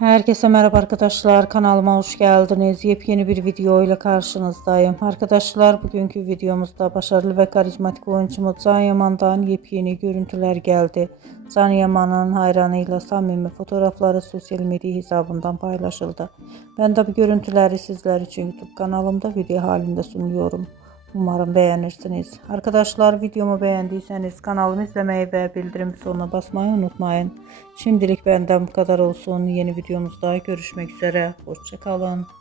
Herkese merhaba arkadaşlar, kanalıma hoş geldiniz. Yepyeni bir video ile karşınızdayım. Arkadaşlar, bugünkü videomuzda başarılı ve karizmatik oyuncumuz Can Yaman'dan yepyeni görüntüler geldi. Can Yaman'ın hayranıyla samimi fotoğrafları sosyal medya hesabından paylaşıldı. Ben de bu görüntüleri sizler için YouTube kanalımda video halinde sunuyorum. Umarım beğenirsiniz. Arkadaşlar, videomu beğendiyseniz kanalımı izlemeyi ve bildirim butonuna basmayı unutmayın. Şimdilik benden bu kadar olsun. Yeni videomuzda görüşmek üzere. Hoşça kalın.